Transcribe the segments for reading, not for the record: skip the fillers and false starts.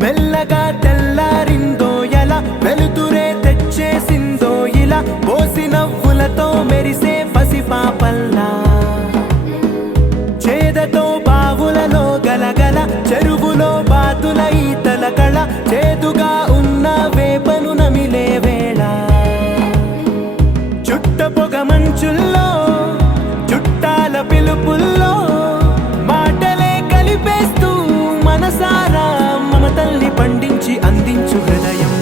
మెల్లగా తెల్లారిందో ఎలా వెలుతురే తెచ్చేసిందో ఇలా పోసి నవ్వులతో మెరిసే పసిపాపల్లా చేదతో బావులలో గలగల చెరువులో బాతుల ఈతల కళ చేదుగా ఉన్న వేపను నమిలే వేళ చుట్ట పొగ మంచుల్లో చుట్టాల పిలుపుల్లో మాటలే కలిపేస్తూ మనసారా మమతల్ని పండించి అందించు హృదయం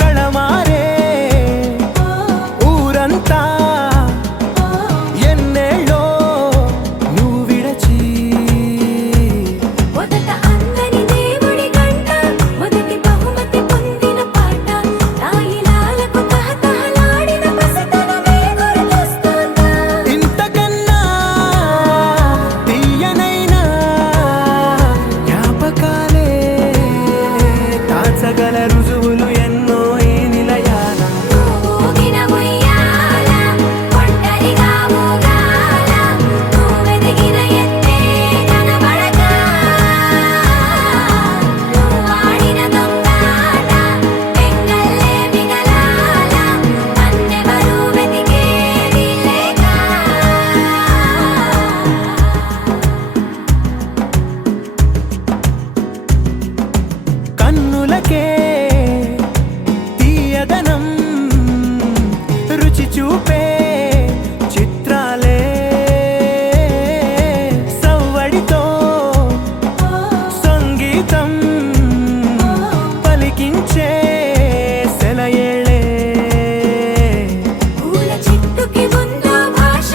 కళమారే ఊరంతా ఎన్నేళ్ళో నువ్వు విడచి మొదట అందని దేవుడి గంట మొదటి బహుమతి పొందిన పాట తాయిలాలకు తహతహలాడిన పసితనమే గుర్తొస్తుందా ఇంతకన్నా తీయనైనా జ్ఞాపకాలే తాచగల రుజువులు ఎన్నో ఈ నిలయాల ఊగిన ఉయ్యాల ఒంటరిగా ఊగాల నువ్వెదిగిన ఎత్తే కనబడక నువ్వాడిన దొంగాట పెంగల్లే మిగలాల నన్నెవరూ వెతికేది లేక కన్నులకే తీయదనం రుచి చూపే చిత్రాలే సవ్వడితో సంగీతం పలికించే సెలయేళే పూల చెట్టుకి ఉందో భాష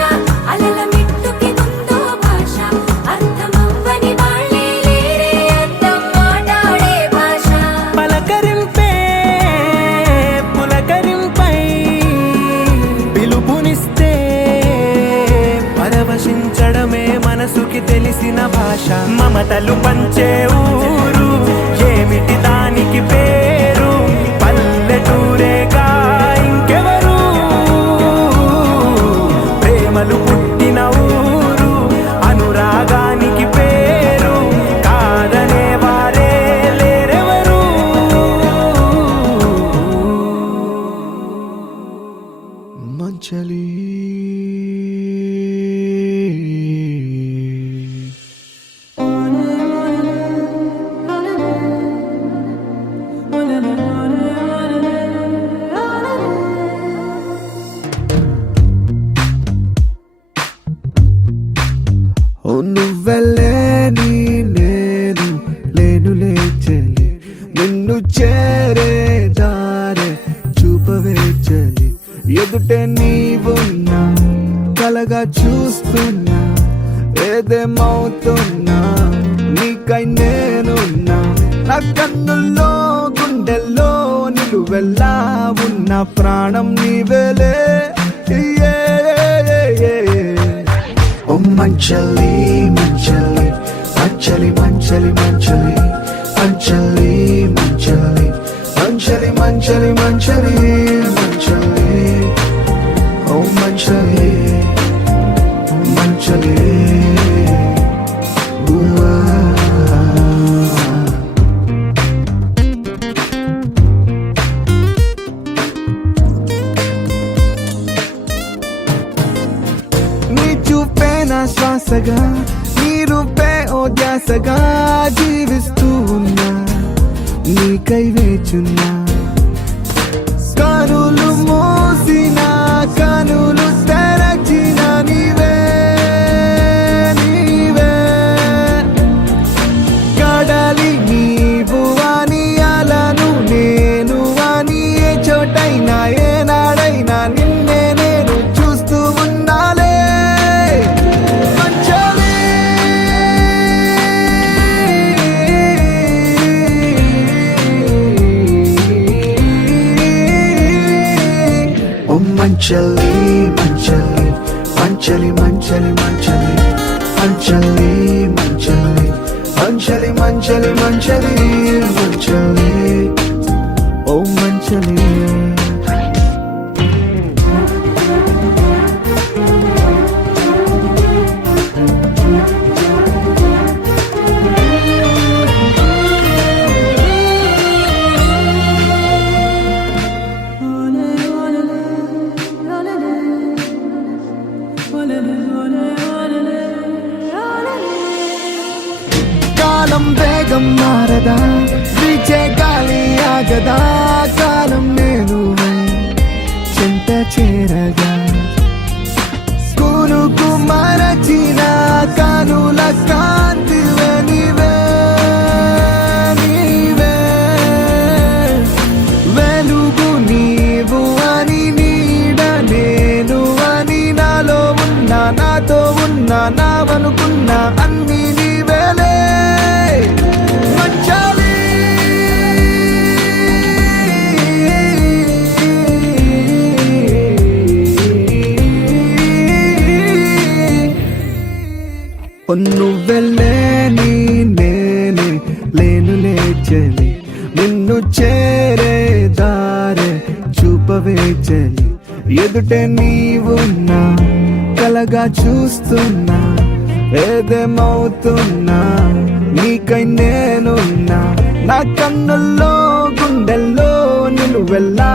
అలల మిట్టుకి ఉందో భాష అర్థమవ్వని వాళ్ళే లేరే అర్థం మాట్లాడే భాష పలకరింపే పులకరింపై పిలుపునిస్తే పరవశించడమే మనసుకి తెలిసిన భాష మమతలు పంచే ఊరు ఏమిటి దానికి పేరు పల్లెటూరేగా ఇంకెవరు ప్రేమలు పుట్టిన ఊరు అనురాగానికి పేరు కాదనే వారే లేరెవరు మంచలి నువ్వెళ్ళే నేను లేను లేచలి నిన్ను చేరే దారే చూపవే చలి ఎదుటే నీవున్నా కలగా చూస్తున్నా ఏదేమవుతున్నా నీకై నేనున్నా నా కన్నుల్లో గుండెల్లో నిలువెల్లా ఉన్న ప్రాణం నీవేలే ఓ మంచలి మంచలి మంచలి మంచలి మంచలి మంచలి మంచలి మంచలి మంచలి మంచలి మంచలి ఓ మంచలి మంచలి నీ చూపే నా శ్వాసగా నీ రూపే ఓ ధ్యాసగా జీవిస్తూ ఉన్నా నీకై వేచున్నా కనులు మోసిన కనులు తెరచిన నీవే నీవే కడలి నీవు అని అలను నేను అని ఏ చోటైనా ఏనాడైనా నిన్నే నేను చూస్తూ ఉన్నాలే మంచలి ఓ మంచలి మంచలి మంచలి మంచలి మంచలి మంచలి మంచలి మంచలి మంచలి మంచలి ఓ మంచలి కాలం వేగం మారదా వీచే గాలి ఆగదా కాలం నేను చెంత చేరగా స్కూలుకు మరచిన కానుల కాంతివే నీవే నీవే వెలుగు నీవు అని నీడ నేను అని నాలో ఉన్నా నాతో ఉన్నా నావనుకున్నా అన్నీ నీవేలే మంచలి నువ్వెళ్ళే నీ నేనే లేను లేచలి నిన్ను చేరే దారే చూపవే చలి ఎదుటే నీవున్నా కలగా చూస్తున్నా ఏదేమవుతున్నా నీకై నేనున్నా నా కన్నుల్లో గుండెల్లో నిలువెల్లా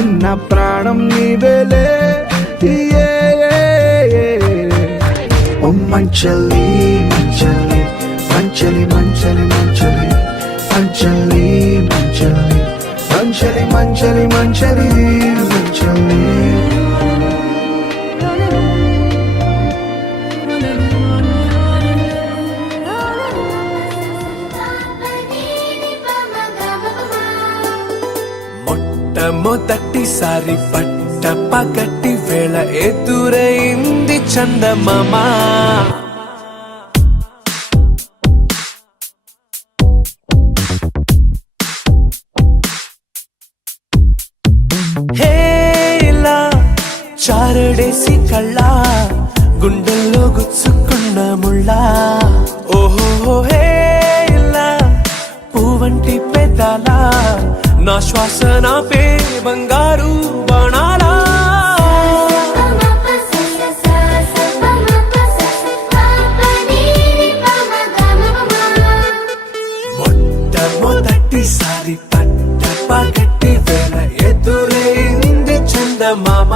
ఉన్న ప్రాణం నీవేలే ఓ మంచలి మంచలి మంచలి మంచలి మంచలి మంచలి మంచలి మంచలి మంచలి మంచలి మొట్టమొదటిసారి పట్ట పగటి వేళ ఎదురైంది చందమామ హేలా చారడేసి కళ్ళ గుండెల్లో గుచ్చుకున్న ముళ్ళా ఓహో హేలా పువ్వంటి పెదాలా నా శ్వాస నా పే బంగారు బాణాలా మొట్టమొదటిసారి పట్ట పగటి వేళ ఎదురైంది చందమామ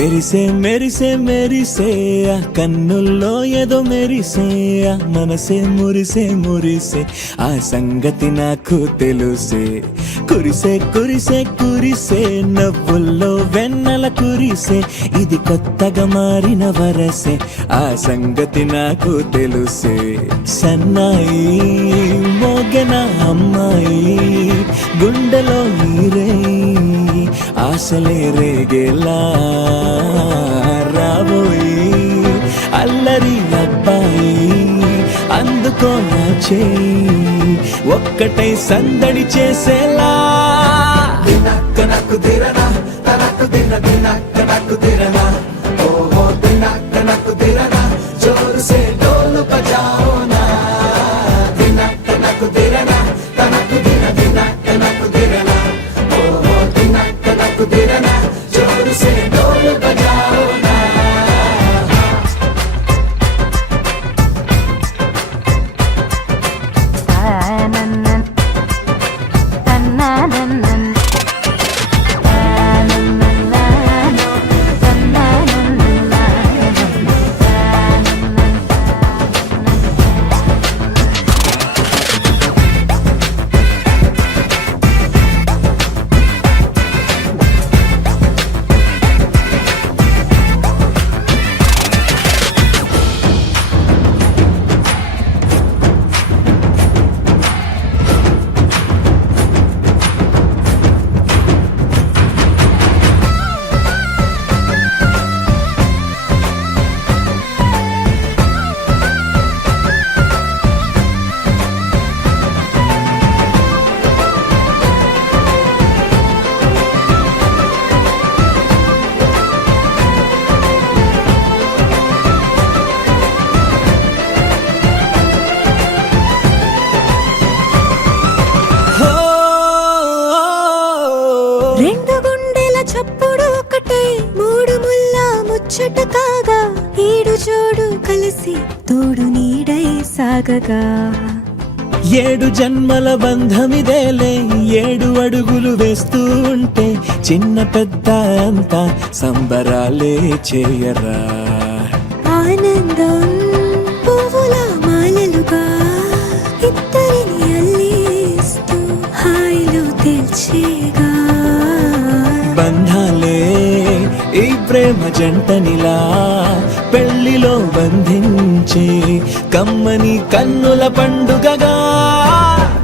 మెరిసే మెరిసే మెరిసే ఆ కన్నుల్లో ఏదో మెరిసే ఆ మనసే మురిసే మురిసే ఆ సంగతి నాకు తెలుసే కురిసే కురిసే కురిసే నవ్వుల్లో వెన్నెల కురిసే ఇది కొత్తగా మారిన వరసే ఆ సంగతి నాకు తెలుసే సన్నాయి మోగన అమ్మాయి గుండెలో ఈరే ఆశలే రేగేలా రాబోయి అల్లరి అబ్బాయి అందుకో నా చేయి ఒక్కటై సందడి చేసేలా దినక్క నాకు దిరనా తనకు దిన దినక్క నాకు దిరనా ఓహో దినక్క నాకు దిరనా జోరు సే డోలు బజాओ నా దినక్క నాకు దిరనా తనకు దిన దినక్క నాకు దిరనా ఓహో దినక్క నాకు దిరనా జోరు సే డోలు బజాओ నా రెండు గుండెల చప్పుడు ఒకటే మూడు ముల్ల ముచ్చట కాగా ఈడు జోడు కలిసి తోడు నీడై సాగగా ఏడు జన్మల బంధమిదేలే ఏడు అడుగులు వేస్తూ ఉంటే చిన్న పెద్ద అంతా సంబరాలే చేయరా ఆనందం పువ్వుల మాలలుగా ఇద్దరిని అల్లేస్తూ హాయిలో తేల్చేగా బంధాలే ఈ ప్రేమ జంటనిలా పెళ్లిలో బంధించే కమ్మని కన్నుల పండుగగా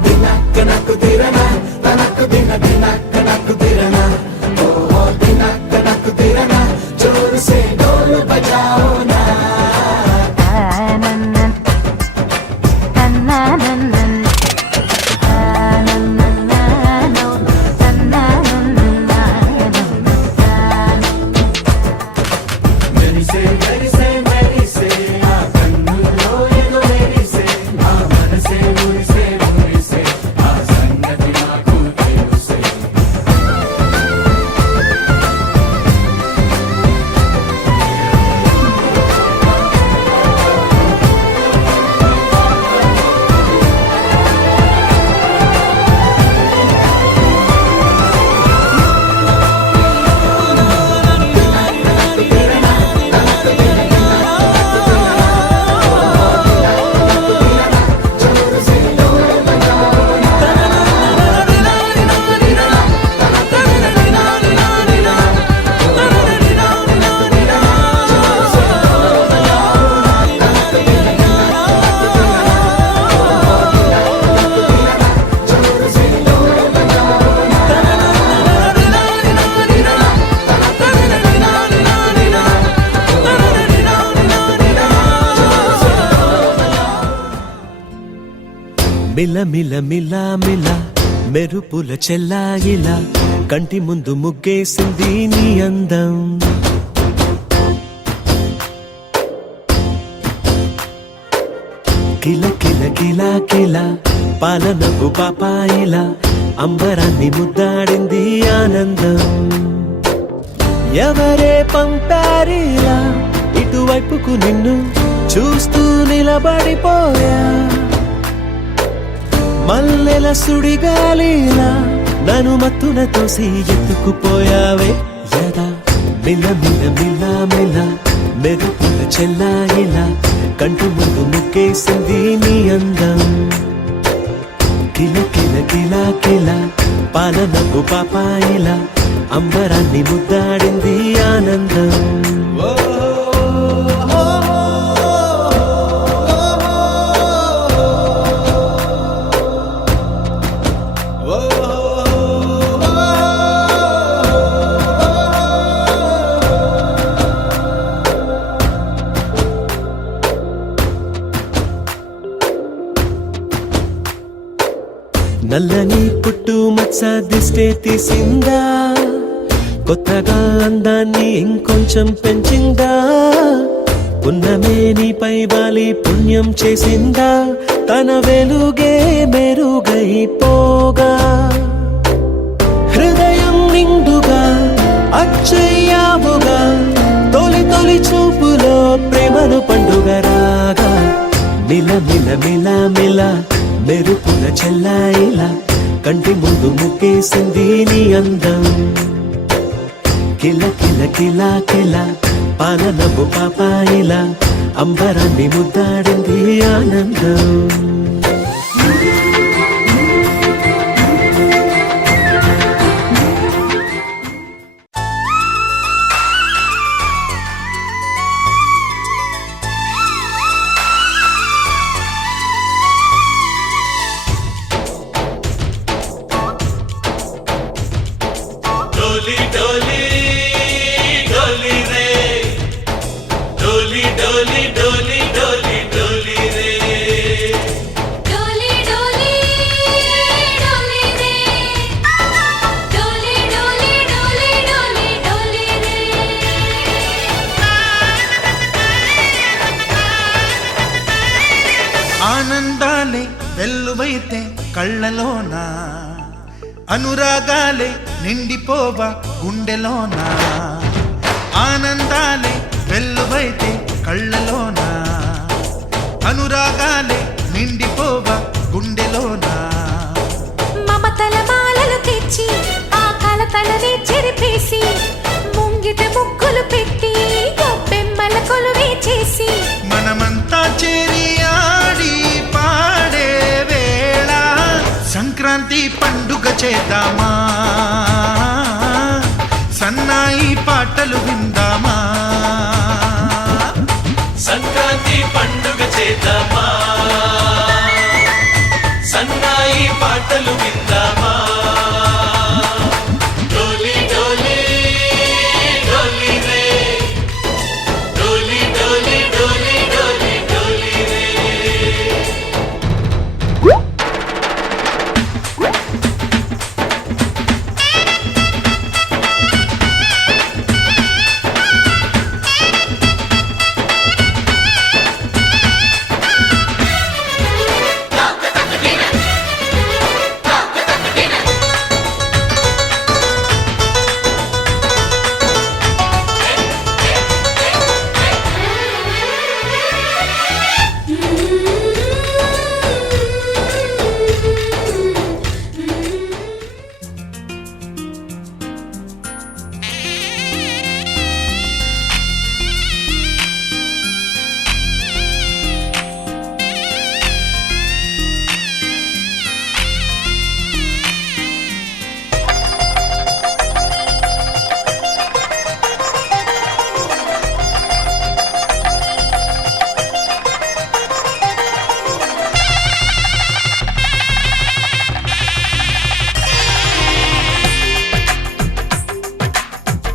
దినక్క నాకు దిరనా తనకు దిన దినక్క నాకు దిరనా ఓహో దినక్క నాకు దిరనా జోరు సే డోలు బజాओ నా మెరిసే మెరిసే మెరిసే ఆ కన్నుల్లో ఏదో మెరిసే ఆ మనసే మురిసే మురిసే ఆ సంగతి నాకు తెలుసే మిల మిల మిల మిల మెరుపుల చెల్లాయిలా కంటి ముందు ముగ్గేసింది నీ అందం కిల కిల కిల కిల పాలనపు పాపాయిలా అంబరాన్ని ముద్దాడింది ఆనందం ఎవరే పంపారిలా ఇటువైపుకు నిన్ను చూస్తూ నిలబడిపోయా మల్లెల సుడిగాలిలా నన్ను మత్తున తోసి ఎత్తుకుపోయావే యదా మిల మిల మిల మిల మెరుపుల చెల్లాయిలా కంటి ముందు ముక్కేసింది నీ అందం కిల కిల కిల కిల పాలనకు పాపాయిలా అంబరాన్ని ముద్దాడింది ఆనందం నల్లని పుట్టు మచ్చ దిష్టే తీసిందా కొత్తగా అందాన్ని ఇంకొంచెం పెంచిందా పున్నమే నీపై వాలి పుణ్యం చేసిందా తన వెలుగే మెరుగైపోగా హృదయం నిండుగా అచ్చయ్యావుగా తొలి తొలి చూపులో ప్రేమను పండుగ రాగా మిల మిల మిల మిల మెరుపుల చెల్లాయిలా కంటి ముందు ముక్కేసింది నీ అందం కిల కిల కిల కిల పాలనపు పాపాయిలా అంబరాన్ని ముద్దాడింది ఆనందం डोली डोली डोली रे डोली डोली डोली डोली डोली रे डोली डोली डोली रे डोली डोली डोली डोली डोली रे ఆనందాలే వెల్లువైతే కళ్ళలోనా అనురాగాలే నిండిపోవా గుండెలోనా ఆనందాలే వెల్లువైతే కళ్ళలోనా అనురాగాలే నిండిపోవా గుండెలోనా మమతల మాలలు తెచ్చి ఆ కలతలని చెరిపేసి ముంగిట ముగ్గులు పెట్టి గొప్పెమ్మల కొలువే చేసి మనమంతా చేరి ఆడి పాడే వేళ సంక్రాంతి పండుగ చేద్దామా సన్నాయి పాటలు విందామా సంక్రాంతి పండుగ చేద్దామా సన్నాయి పాటలు విందామా డోలి డోలి డోలి రే డోలి డోలి డోలి డోలి డోలి రే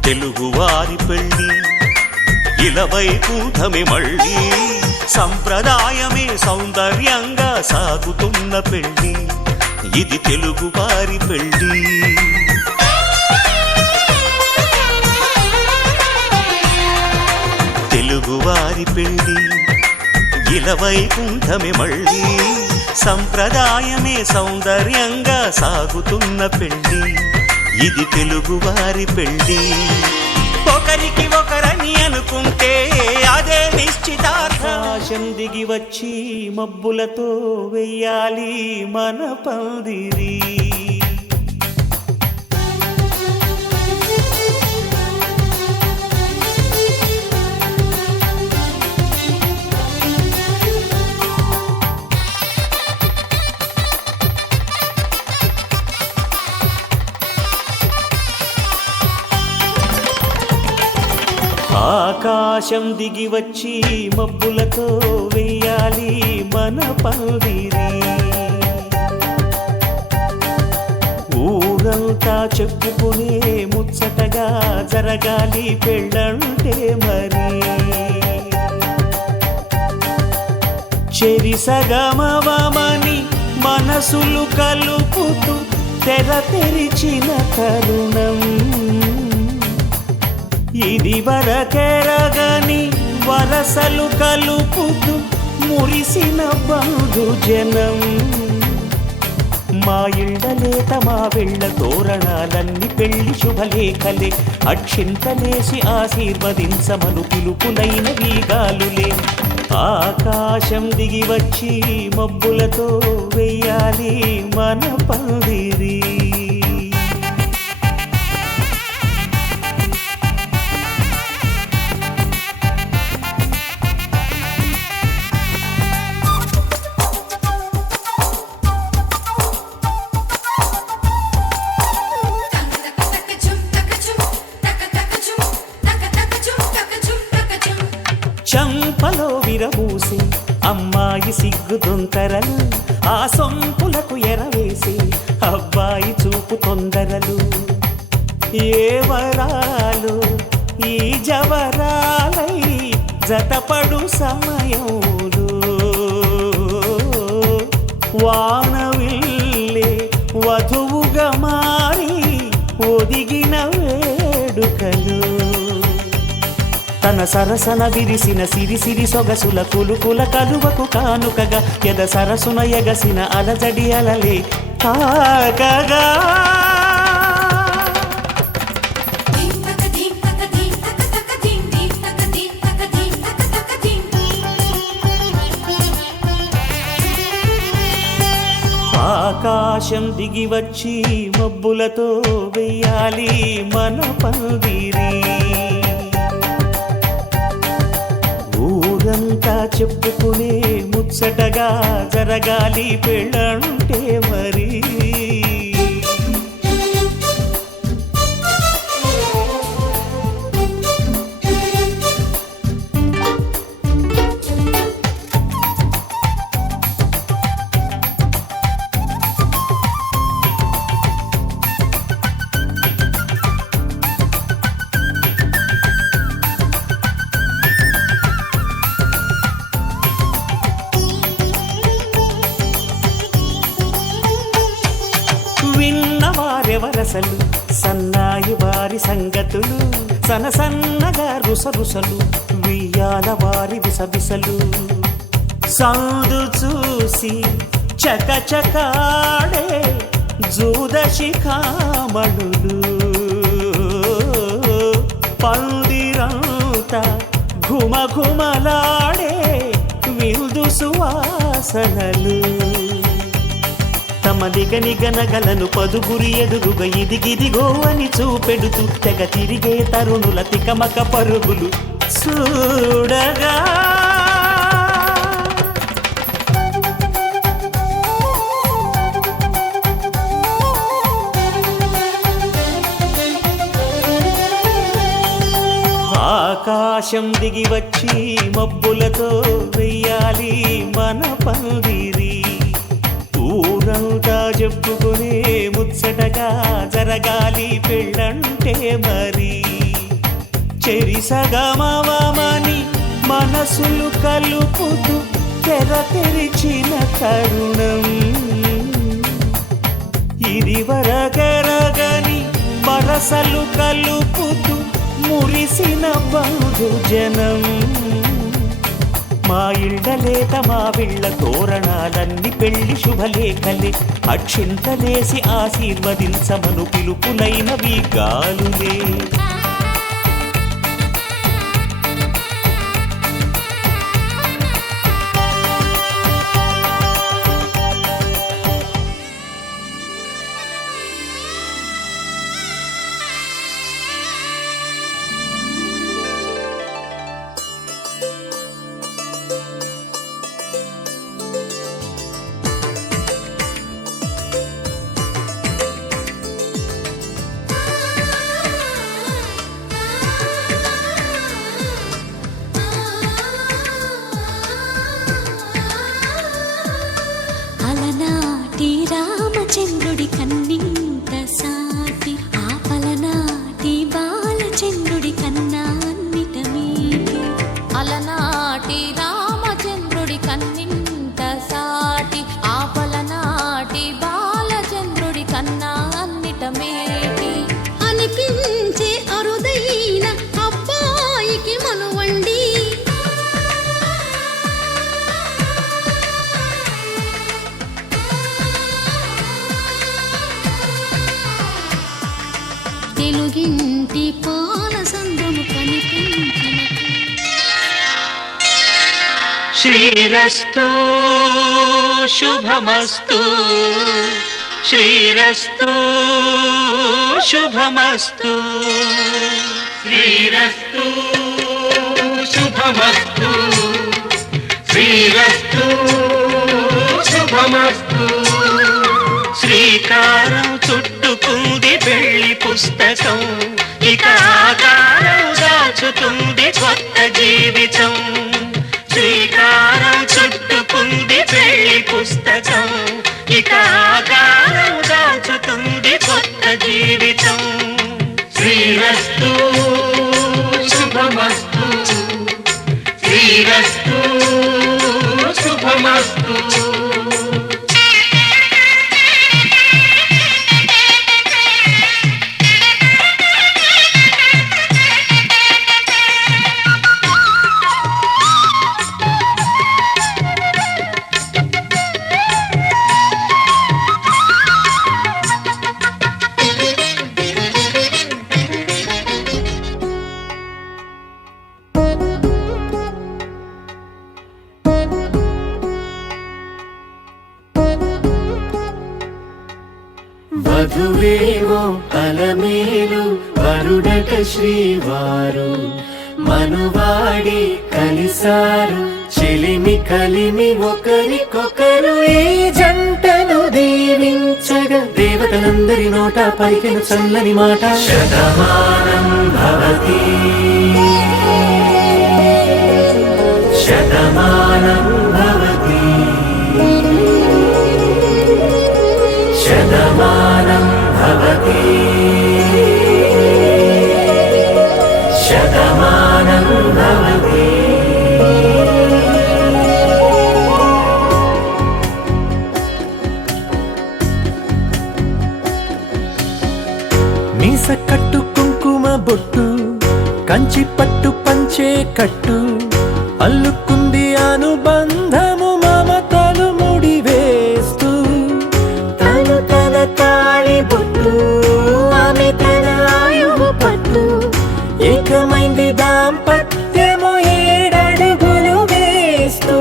తెలుగువారి పెళ్ళి ఇలవైకుంఠమే మళ్ళీ సంప్రదాయమే సౌందర్యంగా సాగుతున్న పెళ్ళి ఇది తెలుగువారి పెళ్ళి తెలుగువారి పెళ్ళి ఇలవైకుంఠమే మళ్ళీ సంప్రదాయమే సౌందర్యంగా సాగుతున్న పెళ్ళి ఇది తెలుగువారి పెళ్ళి ఒకరికి ఒకరని అనుకుంటే అదే నిశ్చితార్థం దిగి వచ్చి మబ్బులతో వెయ్యాలి మన పందిరి ఆకాశం దిగి వచ్చి మబ్బులతో వెయ్యాలి మన పందిరి. ఊరంతా చెప్పుకునే ముచ్చటగా జరగాలి పెళ్ళంటే మరి. చెరిసగమవమని మనసులు కలుపుతూ తెర తెరిచిన తరుణం. ఇది వరకెరగని వరసలు కలుపుతూ మురిసిన బంధుజనం. మా ఇళ్ళలేత మా వెళ్ళ తోరణాలన్నీ పెళ్లి శుభలేఖలే. అక్షింతలేసి ఆశీర్వదించమను పిలుపులైన వీగాలులే. ఆకాశం దిగి వచ్చి మబ్బులతో వెయ్యాలి మన పందిరి. చంపలో విరబూసి అమ్మాయి సిగ్గు దొంతరలు. ఆ సొంపులకు ఎరవేసి అబ్బాయి చూపు తొందరలు. ఏ వరాలు ఈ జవరాలై జతపడు సమయంలో. వానవిల్లే వధువుగా మారి ఒదిగిన వేడుకలు. తన సరసన విరిసిన సిరిసిరి సొగసుల కులుకుల కలువకు కానుకగా ఎద సరసున ఎగసిన అలజడి అలలే తాకగా. ఆకాశం దిగి వచ్చి మబ్బులతో వెయ్యాలి మన పందిరి. ఊరంతా చెప్పుకునే ముచ్చటగా జరగాలి పెళ్ళంటే మరి. విన్నవారెవరసలు సన్నాయి వారి సంగతులు. సనసన్నగా రుసరుసలు వియ్యాల వారి విసవిసలు. సందు చూసి చకచకాడే జూదశిఖామణులు. పందిరంతా ఘుమఘుమలాడే విందు సువాసనలు. తమ నిగనిగనగలను పదుగురి ఎదురుగా ఇదిగిదిగో అని చూపెడుతూ తెగ తిరిగే తరుణుల తికమక పరుగులు చూడగా. ఆకాశం దిగి వచ్చి మబ్బులతో వెయ్యాలి మన పందిరి. ఊరంతా చెప్పుకునే ముచ్చటగా జరగాలి పెళ్ళంటే మరి. చెరిసగమవమని మనసులు కలుపుతూ తెర తెరిచిన తరుణం. ఇది వరగరగని వరసలు కలుపుతూ మురిసిన బంధుజనం. మా ఇళ్ళలేత మా వీళ్ళ తోరణాలన్నీ పెళ్లి శుభలేఖలే. అక్షింతలేసి ఆశీర్వదించమను పిలుపులైనవి గాలులే. తెలుగింటి పాల సంద్రము కనిపించిన శ్రీరస్తు శుభమస్తు శ్రీరస్తు శుభమస్తు శ్రీరస్తు శుభమస్తు శ్రీరస్తు శుభమస్తు శ్రీకారం చుట్టుకుంది పెళ్లి పుస్తకం ఇక ఆకారం దాచుతుంది కొత్త జీవితం శ్రీకారం చుట్టుకుంది పెళ్లి పుస్తకం ఇక ఆకారం దాచుతుంది కొత్త జీవితం శ్రీరస్తు శుభమస్తు శ్రీరస్తు శుభమస్తు వధువేవో అలమేలు వరుడట శ్రీవారు మనువాడి కలిసారు చెలిమి కలిమి ఒకరికొకరు ఈ జంటను దీవించగా దేవతలందరి నోట పలికెను చల్లని మాట శతమానం భవతి శతమానం భవతి శతమానం భవతి శతమానం భవతి మీస కట్టు కుంకుమ బొట్టు కంచి పట్టు పంచే కట్టు అల్లుకుంది అనుబంధము మమతలు ముడివేస్తూ తను తన తాళి బొట్టు ఆమె తన ఆయువు పట్టు ఏకమైంది దాంపత్యము 7 అడుగులు వేస్తూ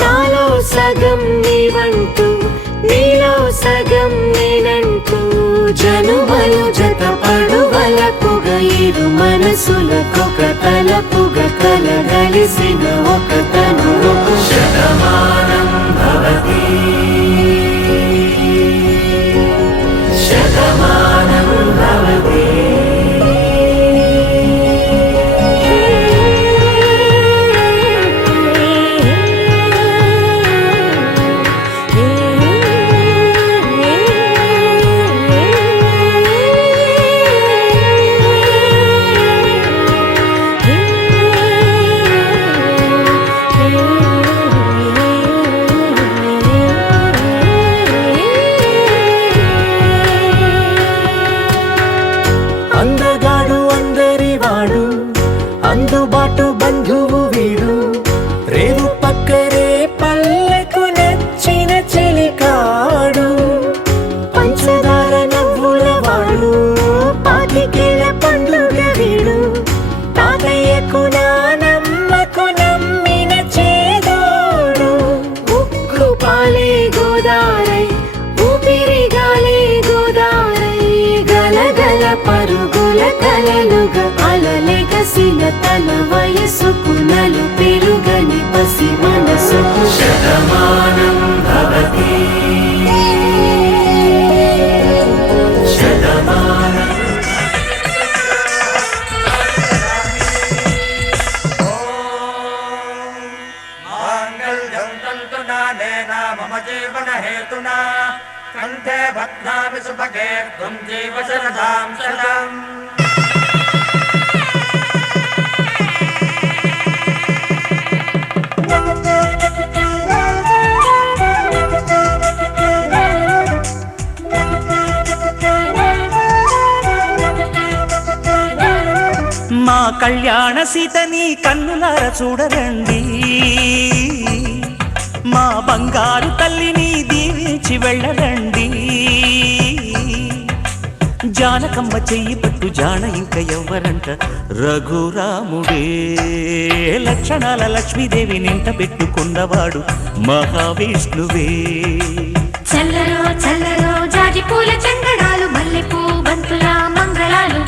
నాలో సగం నీవంటూ నీలో సగం నేనంటూ జనుమలు జత పడువలపుగ ఇరు మనసులకొక తలపుగ కలగలిసిన ఒక తను శతమానం భవతి శతమానం భవతి అందగాడు అందరి వాడు అందుబాటు బంధువు వీడు రేవు పక్కరే పల్లెకు నచ్చిన చెలికాడు పంచదార నవ్వుల వాడు పాతికేల పండుగ వీడు తాతయ్యకు నానమ్మకు నమ్మిన చేదోడు ఉక్కు పాలే గోదారై ఊపిరిగాలే గోదారై గలగల పరుగుల కలలుగా అలలెగసిన తన వయసుకు నలు పెరుగని పసి మనసుకు శతమానం భవతి శతమానం మాంగళ్యం తంతునా నేనా మమ జీవన హేతునా కంఠే భద్రామి సుభగే త్వం జీవ శరదాం శతం మా కళ్యాణ సీతని కన్నులార చూడరండి మా బంగారు తల్లిని దీవించి వెళ్ళరండి జానకమ్మ చెయ్యి పట్టు జాన ఇంక ఎవ్వరంట రఘురాముడే లక్షణాల లక్ష్మీదేవి నింట పెట్టుకున్నవాడు మహావిష్ణువే చల్లరో చల్లరో జాజి పూల చందనాలు మల్లెపూ బంతుల మంగళాలు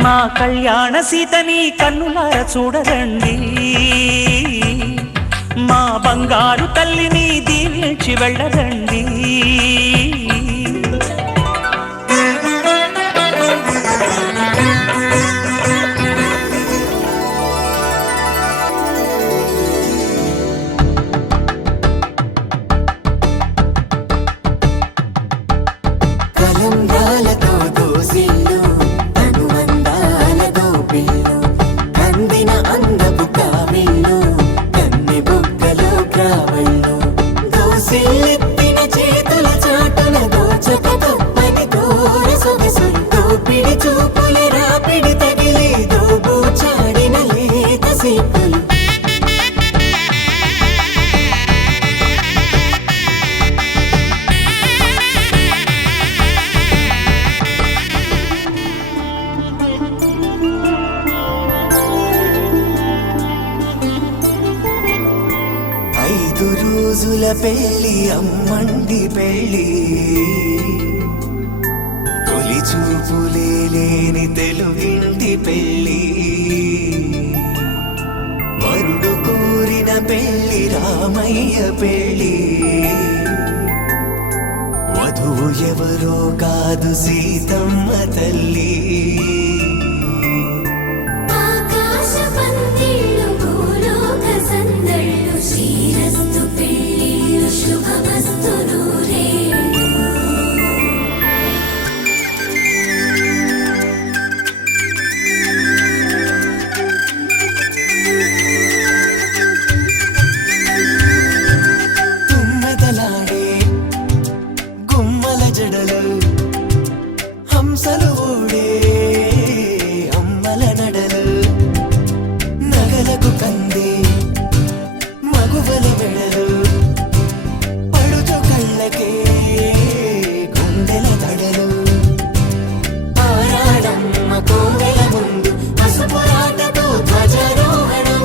మా కళ్యాణ సీతని కన్నులార చూడరండి మా బంగారు తల్లిని దీవించి వెళ్ళరండి కలంగాలతో దోసిల్లు అనువందాలతో పిల్లు కందిన అందపు కావిల్లు కన్ని బుగ్గలో క్రావళ్ళు దోసిల్లెత్తిన చేతుల చాటున దోచక తప్పని దూర సొగసులు దోపిడి చూపుల రాపిడి తగిలి దోబూచాడిన లేత సీపులు రోజుల పెళ్ళి అమ్మండి పెళ్ళి తొలి చూపులే లేని తెలుగింటి పెళ్ళి వరుడు కోరిన పెళ్ళి రామయ్య పెళ్ళి వధువు ఎవరో కాదు సీతమ్మ తల్లి ఆకాశ పందిళ్ళు భూలోక సందళ్ళు శ్రీరస్తు పెళ్ళిళ్ళు శుభమస్తు నూరేళ్ళు తుమ్మెదలాడే గుమ్మల జడలు హంసలు ఊడే అమ్మల నడలు నగలకు కంది మగువల మెడలు పడుచు కళ్ళకే గుండెల తడలు ఆరాడమ్మ కోవెల ముందు పసుపు రాతతో ధ్వజారోహణం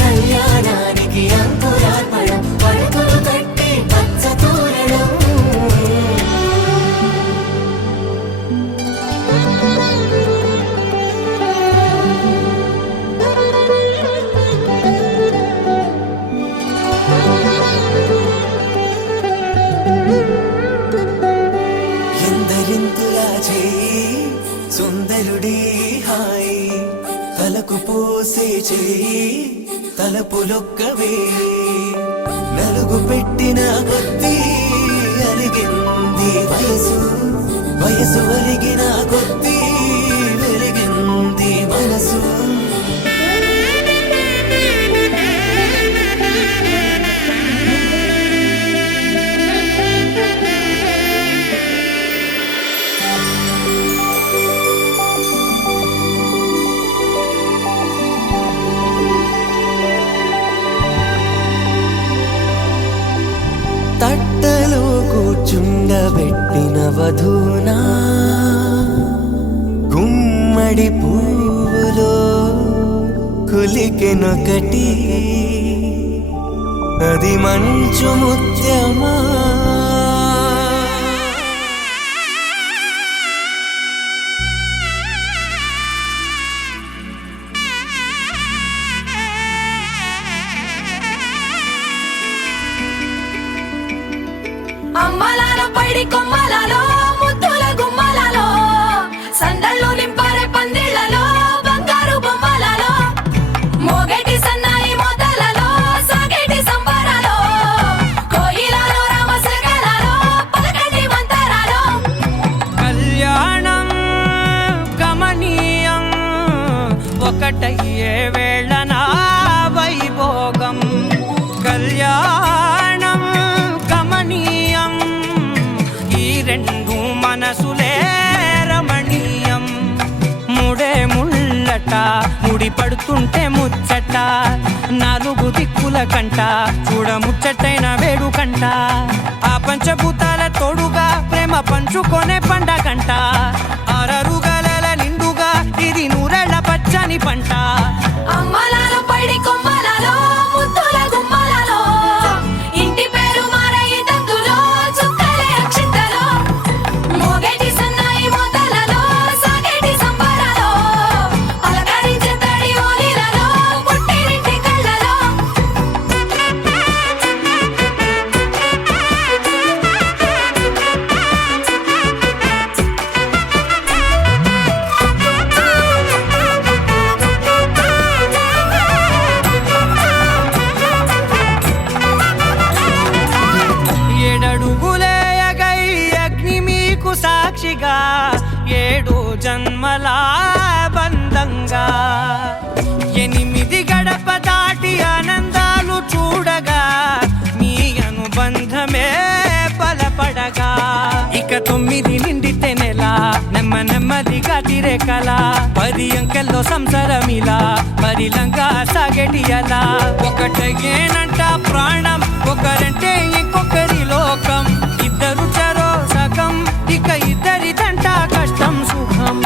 కళ్యాణానికి అంకురార్పణం పడుకులు కట్టి పచ్చ తోరణం ఎందరింతులా చేయి సుందరుడి హాయి తలకు పోసే చేయి తలపులొక్కవే నలుగు పెట్టిన కొద్దీ అలిగింది వయసు వయసు ఒలిగిన కొద్దీ వెలిగింది మనసు తట్టలో కూర్చుండబెట్టిన వధూనా గుమ్మడి పువ్వులో కులికెనొకటి అది మంచు ముత్యమా అమ్మలాల పైడి కొమ్మలలో ముద్దుల గుమ్మలలో సందళ్ళు నింపారే పందిళ్లలో బంగారు బొమ్మలలో మోగేటి సన్నాయి మోతలలో సాగేటి సంబరాలో కోయిలలో రామశకలలో పలకండి మంతరాలో కళ్యాణం గమనీయం ఒకటయ్యే వేళ నా వైభోగం కళ్యాణం గమనీయం ఈ రెండు మనసులే రమణీయం ముడే ముళ్ళట ముడి పడుతుంటే ముచ్చట నాలుగు దిక్కుల కంట చూడ ముచ్చటైన వేడుకంట ఆ పంచభూతాల తోడుగా ప్రేమ పంచుకొనే పండగంట ఆరరుగల నిండుగా ఇది నూరెళ్ళ పచ్చని పంట అమ్మలాలో పడి కొమ్మలలో ముద్దుల గుమ్మలలో ఇంటి పేరు మారయి తందులో చుక్కలే అక్షింతలో మోగేటి సన్నాయి మోతలలో సాగేటి సంబరాలో పలకరించే తడి ఓలిలలో పుట్టినింటి కళ్ళలో ఏడడుగులేయగై అగ్ని మీకు సాక్షిగా 7 జన్మల బంధంగా 8 గడప దాటి ఆనందాలు చూడగా మీ అనుబంధమే బలపడగా ఇక 9 నిండితే నెల నెమ్మదిగా తిరేకల 10 అంకెల్లో సంసారమిలా పరిలంగా సాగేటి అలా ఒకటేనంట ప్రాణం ఒకరంటే ఇంకొకరి లోకం ఇద్దరు చరో సగం ఇక ఇద్దరిదంట కష్టం సుఖం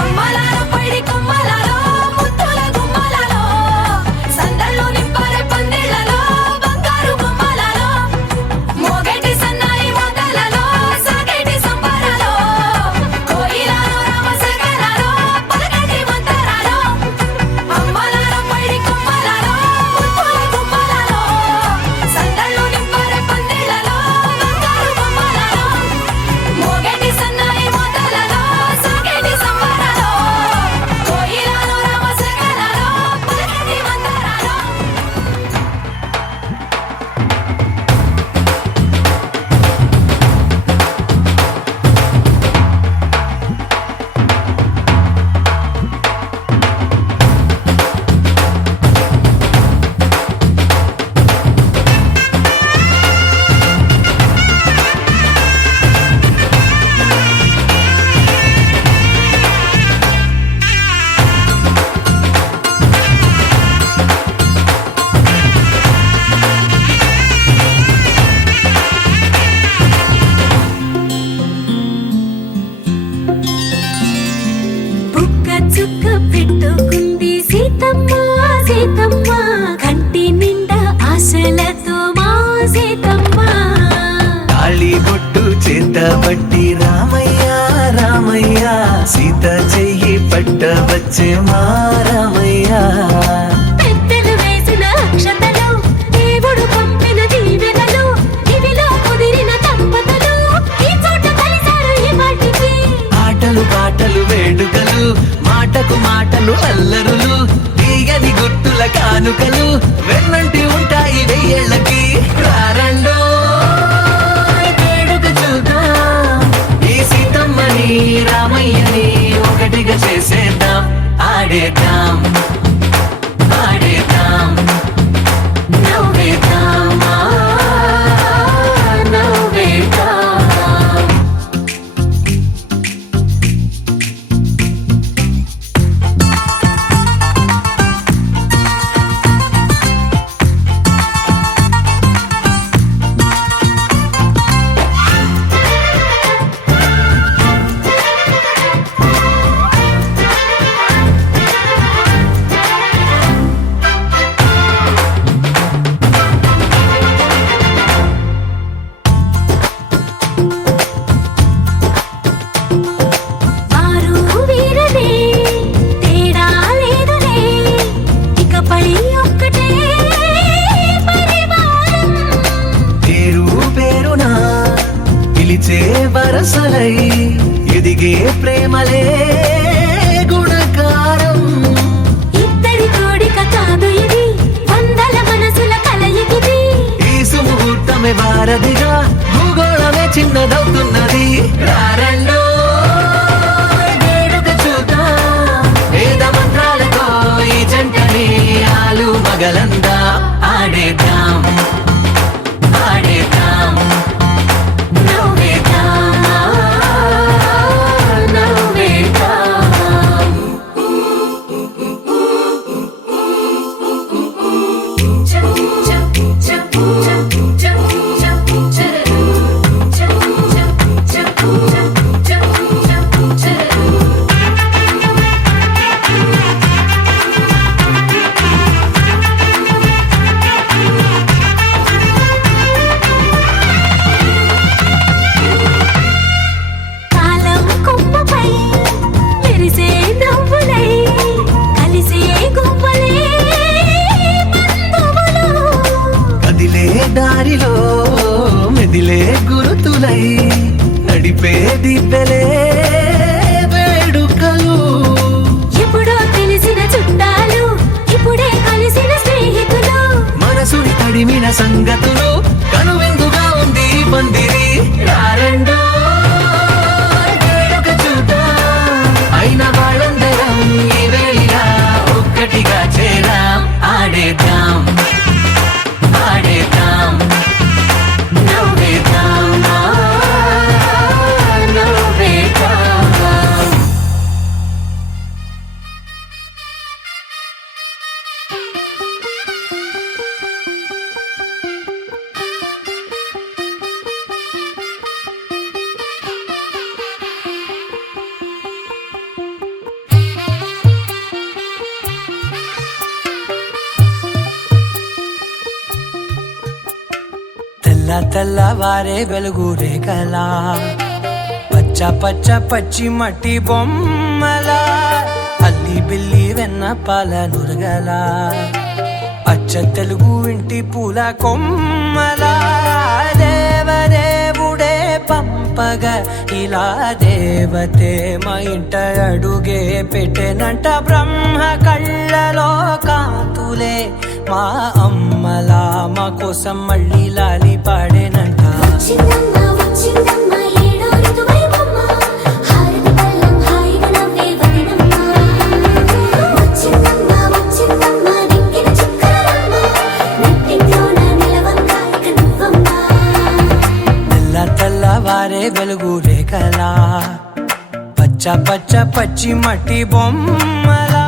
అమ్మలాలో పడి కొమ్మలలో ముద్దుల గుమ్మలలో సందళ్ళు నింపరే పందిళ్ళలో బంగారు గుమ్మలలో మోగేటి సన్నాయి మోతలలో సాగేటి సంబరాలో కోయిలలో రామశకలలో పలకటి మంతరాలో అమ్మలాలో పడి కొమ్మలలో ముద్దుల గుమ్మలలో సందళ్ళు నింపరే పందిళ్ళలో బంగారు గుమ్మలలో మోగేటి సన్నాయి మోతలలో సాగేటి సంబరాలో కోయిలలో రామశకలలో పలకటి మంతరాలో బుక్క చుక్క పెట్టుకుంది సీతమ్మ సీతమ్మ కంటి నిండా ఆశలతో మా సీతమ్మ తాళి బొట్టు చేతబట్టి రామయ్య రామయ్య సీత చెయ్యి పట్ట వచ్చే మా రామయ్య పెద్దలు వేసిన అక్షతలు దేవుడు పంపిన దీవెనలు ఇవిలో కుదిరిన దంపతులు ఈ చోట కలిసారు ఈ వాటికి ఆటలు పాటలు వేడుకలు మాటకు మాటలు అల్లరులు తీయని గుర్తుల కానుకలు వెన్నంటి ఉంటాయి 1000 ఏళ్ళకి రారండో వేడుక చూద్దాం ఈ సీతమ్మని రామయ్యని ఒకటిగా చేసేద్దాం ఆడేద్దాం ఆడేద్దాం నవ్వేద్దాం నవ్వేద్దాం వారు వీరనే తేడా లేదులే ఇకపై ఒక్కటే పరివారం పేరు పేరునా పిలిచే వరసలై ఎదిగే ప్రేమలే గుణకారం ఇద్దరి కోడిక కాదు ఇది వందల మనసుల కలయికిది ఈ సుముహూర్తమే వారధిగా భూగోళమే చిన్నదవుతున్నది రారండో వేడుక చూద్దాం వేద మంత్రాలతో ఈ జంటని ఆలు మగలందా ఆడేద్దాం ఆడేద్దాం నవ్వేద్దాం నవ్వేద్దాం సంగతులు కనువిందుగా ఉంది ఈ పందిరి రారండో వేడుక చూద్దాం అయిన వాళ్ళందరం ఈ వేళ ఒక్కటిగా చేరాం ఆడేద్దాం ఆడేద్దాం నవ్వేద్దాం నవ్వేద్దాం తెల్లవారే వెలుగు రేఖలా పచ్చ పచ్చ పచ్చి మట్టి బొమ్మలా అల్లి బిల్లి వెన్న పాల నురగలా అచ్చ తెలుగు ఇంటి పూల కొమ్మలా దేవదేవుడే పంపగా ఇలా దేవతే మా ఇంట అడుగే పెట్టెనంట బ్రహ్మ కళ్ళలో కాంతులే మా అమ్మలా మా కోసం మళ్ళీ లాలి పాడేనంట వచ్చిందమ్మ వచ్చిందమ్మ ఏడో ఋతువైవమ్మ హారతి పళ్ళం హాయిగా నవ్వే వదినమ్మ వచ్చిందమ్మ వచ్చిందమ్మ దిక్కిన చుక్కలమ్మ నెట్టింట్లోన నిలవంగా ఇక నువ్వమ్మ తెల్లవారే వెలుగు రేఖలా పచ్చ పచ్చ పచ్చి మట్టి బొమ్మలా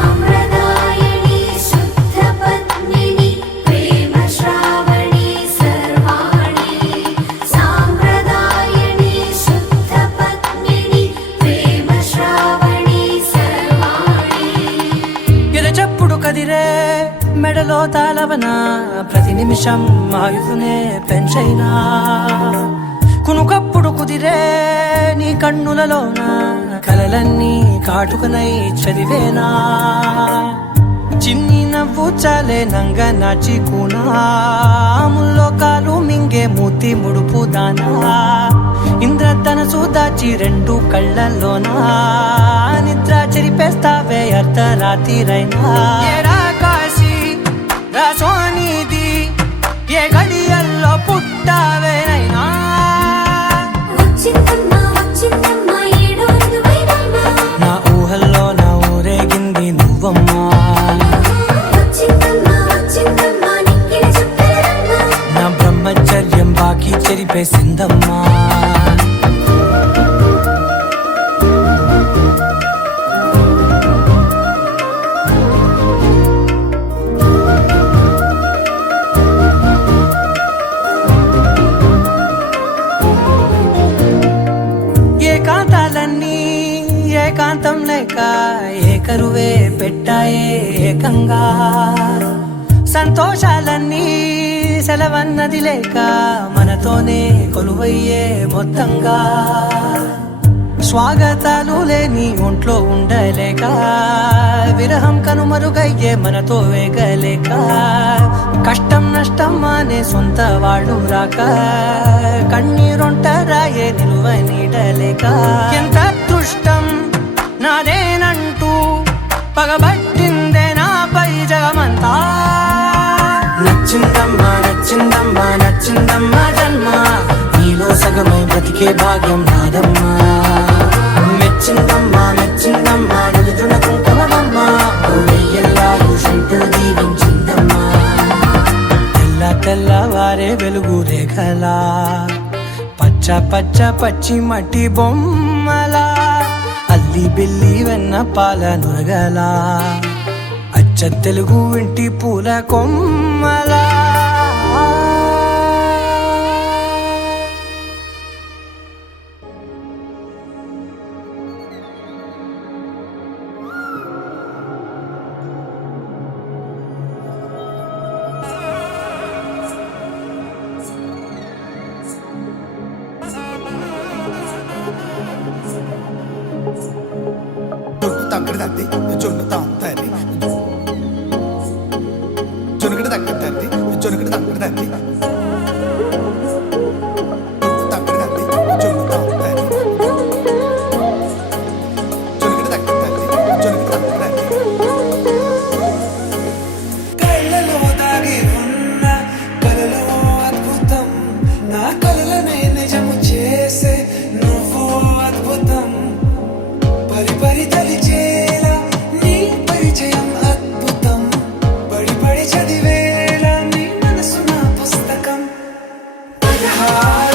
సాంప్రదాయని శుద్ధ పద్మిని ప్రేమ శ్రావణి సర్వాణి సాంప్రదాయని శుద్ధ పద్మిని ప్రేమ శ్రావణి సర్వాణి ఎరచప్పుడు కదిరే మెడలో తాళవన ప్రతి నిమిషం ఆయుధునే పెంచైనా కునుకప్పుడు కుదిరే నీ కన్నులలోన కలలన్నీ కాటుకనై చదివేనా చిన్ని నవ్వు చాలే నంగ నాచి కూనాముల్లో కాలు మింగే మూతి ముడుపు దానా ఇంద్రధనసు దాచి రెండు కళ్ళల్లోనా నిద్ర చెరిపేస్తావే అర్ధరాత్రిరైనా ఏరా కాశీ రా సోనిది ఏ గడియల్లో పుట్టావేనైనా వచ్చిందమ్మ వచ్చిందమ్మ ఏడో ఋతువైవమ్మ నా ఊహల్లో నా ఊరేగింది నువ్వమ్మా వచ్చిందమ్మ వచ్చిందమ్మ నిక్కిన చుక్కలమ్మ నా బ్రహ్మచర్యం బాకీ చెరిపేసిందమ్మా ఏకాంతాలన్నీ ఏకాంతం లేక ఏకరువే పెట్టాయే ఏకంగా సంతోషాలన్నీ సెలవన్నది లేక మనతోనే కొలువయ్యే మొత్తంగా స్వాగతాలు లేని ఒంట్లో ఉండలేక విరహం కనుమరుగయ్యే మనతో వేగలేక కష్టం నష్టం అనే సొంత వాడు రాక కన్నీరొంటరాయే నిలువ నీడలేక ఎంత అదృష్టం నాదేనంటూ పగబట్టిందే నాపై జగమంతా నచ్చిందమ్మా నచ్చిందమ్మా నచ్చిందమ్మా జన్మ నీలో సగమై బ్రతికే భాగ్యం నాదమ్మా మెచ్చిందమ్మా మెచ్చిందమ్మా నిలుచున కుంకుమమ్మా వెయ్యల్లాలు శంకరు దీవించిందమ్మా తెల్లవారే వెలుగు రేఖలా పచ్చ పచ్చ పచ్చి మట్టి బొమ్మలా అల్లి బిల్లి వెన్న పాల నురగలా అచ్చ తెలుగు ఇంటి పూల కొమ్మలా తగ్గడదండి జొన్ను తాగుతారు జొనుగడ తగ్గదండి జొనుగడ తగ్గదండి తగ్గదండి జొన్ను తాగుతారు హాయ్